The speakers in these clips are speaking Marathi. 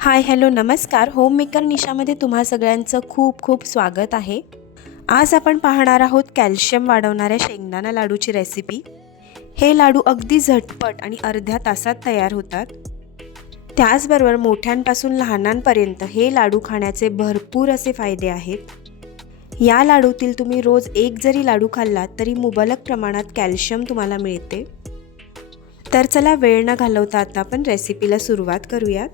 हाय हॅलो नमस्कार. होम मेकर निशामध्ये तुम्हा सगळ्यांचं खूप खूप स्वागत आहे. आज आपण पाहणार आहोत कॅल्शियम वाढवणाऱ्या शेंगदाणा लाडूची रेसिपी. हे लाडू अगदी झटपट आणि अर्ध्या तासात तयार होतात. त्याचबरोबर मोठ्यांपासून लहानांपर्यंत हे लाडू खाण्याचे भरपूर असे फायदे आहेत. या लाडूतील तुम्ही रोज एक जरी लाडू खाल्लात तरी मुबलक प्रमाणात कॅल्शियम तुम्हाला मिळते. तर चला वेळ न घालवता आता आपण रेसिपीला सुरुवात करूयात.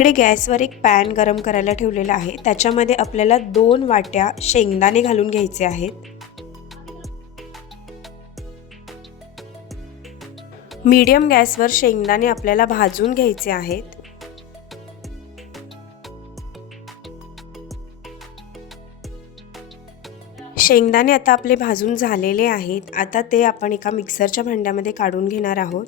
इकडे गॅसवर एक पॅन गरम करायला ठेवलेला आहे. त्याच्यामध्ये आपल्याला दोन वाट्या शेंगदाणे घालून घ्यायचे आहेत. मीडियम गॅसवर शेंगदाणे आपल्याला भाजून घ्यायचे आहेत. शेंगदाणे आता आपले भाजून झालेले आहेत. आता ते आपण एका मिक्सरच्या भांड्यामध्ये काढून घेणार आहोत.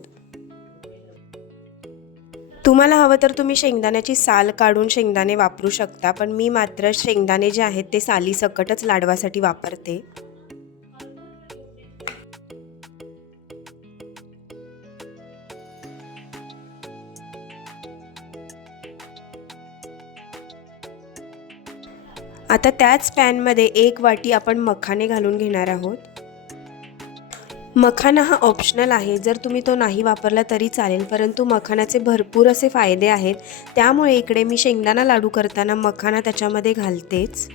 तुम्हाला हवं तर तुम्ही शेंगदाण्याची साल काढून शेंगदाणे वापरू शकता पण मी मात्र शेंगदाणे जे आहेत ते सालीसकटच लाडवासाठी वापरते. आता त्याच पॅनमध्ये एक वाटी आपण मखाने घालून घेणार आहोत. मखाना हा ऑप्शनल आहे. जर तुम्ही तो नाही वापरला तरी चालेल परंतु मखानाचे भरपूर असे फायदे आहेत. त्यामुळे इकडे मी शेंगदाणा लाडू करताना मखाना त्याच्यामध्ये घालतेच.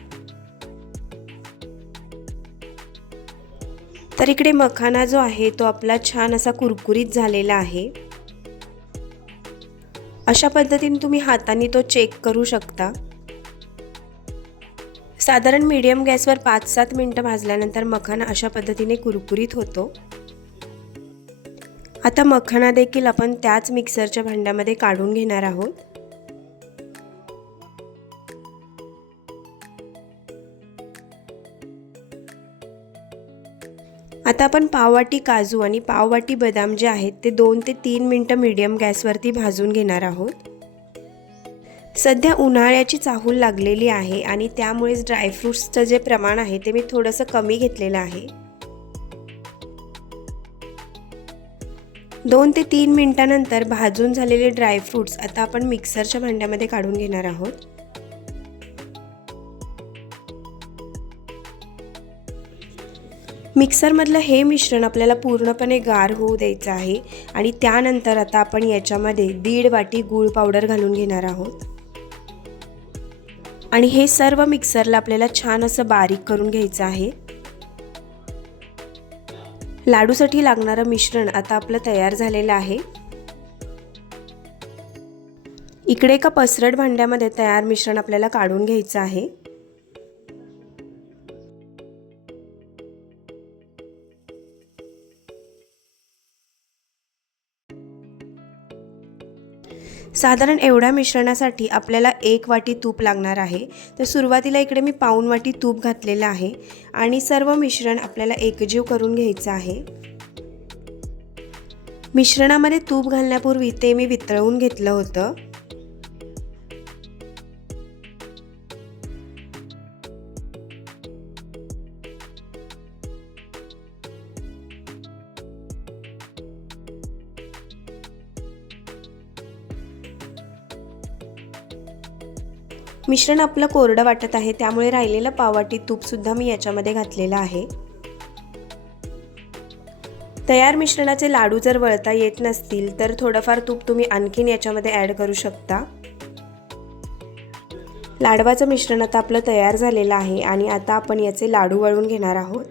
तर इकडे मखाना जो आहे तो आपला छान असा कुरकुरीत झालेला आहे. अशा पद्धतीने तुम्ही हाताने तो चेक करू शकता. साधारण मीडियम गॅसवर पाच सात मिनटं भाजल्यानंतर मखाना अशा पद्धतीने कुरकुरीत होतो. आता मखाना देखील आपण त्याच मिक्सरच्या भांड्यामध्ये काढून घेणार आहोत. आता आपण पाववाटी काजू आणि पाववाटी बदाम जे आहेत ते दोन ते तीन मिनटं मीडियम गॅसवरती भाजून घेणार आहोत. सध्या उन्हाळ्याची चाहूल लागलेली आहे आणि त्यामुळेच ड्रायफ्रूट्सचं जे प्रमाण आहे ते मी थोडंसं कमी घेतलेलं आहे. दोन ते तीन मिनटानंतर भाजून झालेले ड्रायफ्रूट्स आता आपण मिक्सरच्या भांड्यामध्ये काढून घेणार आहोत. मिक्सरमधलं हे मिश्रण आपल्याला पूर्णपणे गार होऊ द्यायचं आहे आणि त्यानंतर आता आपण याच्यामध्ये दीड वाटी गूळ पावडर घालून घेणार आहोत. आणि हे सर्व मिक्सरला आपल्याला छान असं बारीक करून घ्यायचं आहे. लाडूसाठी लागणारं मिश्रण आता आपलं तयार झालेलं आहे. इकडे एका पसरट भांड्यामध्ये तयार मिश्रण आपल्याला काढून घ्यायचं आहे. साधारण एवढ्या मिश्रणासाठी आपल्याला एक वाटी तूप लागणार आहे. तर सुरुवातीला इकडे मी पाऊन वाटी तूप घातलेलं आहे आणि सर्व मिश्रण आपल्याला एकजीव करून घ्यायचं आहे. मिश्रणामध्ये तूप घालण्यापूर्वी ते मी वितळवून घेतलं होतं. मिश्रण आपलं कोरडं वाटत आहे त्यामुळे राहिलेलं पावाटी तूपसुद्धा मी याच्यामध्ये घातलेलं आहे. तयार मिश्रणाचे लाडू जर वळता येत नसतील तर थोडंफार तूप तुम्ही आणखीन याच्यामध्ये ॲड करू शकता. लाडवाचं मिश्रण आता आपलं तयार झालेलं आहे आणि आता आपण याचे लाडू वळून घेणार आहोत.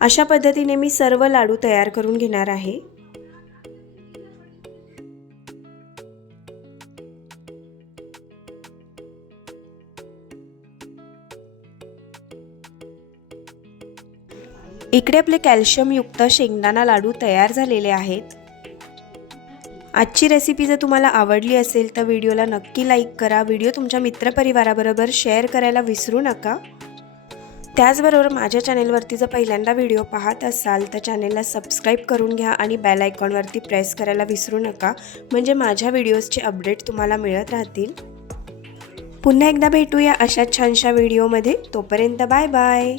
अशा पद्धतीने मी सर्व लाडू तयार करून घेणार आहे. इकडे आपले कॅल्शियमयुक्त शेंगदाणा लाडू तयार झालेले आहेत. आजची रेसिपी जर तुम्हाला आवडली असेल तर व्हिडिओला नक्की लाईक करा. व्हिडिओ तुमच्या मित्रपरिवाराबरोबर शेअर करायला विसरू नका. त्याचबरोबर माझ्या चॅनेलवरती जर पहिल्यांदा व्हिडिओ पाहत असाल तर चॅनेलला सबस्क्राईब करून घ्या आणि बेल आयकॉनवरती प्रेस करायला विसरू नका. म्हणजे माझ्या व्हिडिओजचे अपडेट तुम्हाला मिळत राहतील. पुन्हा एकदा भेटूया अशा छानशा व्हिडिओमध्ये तोपर्यंत बाय बाय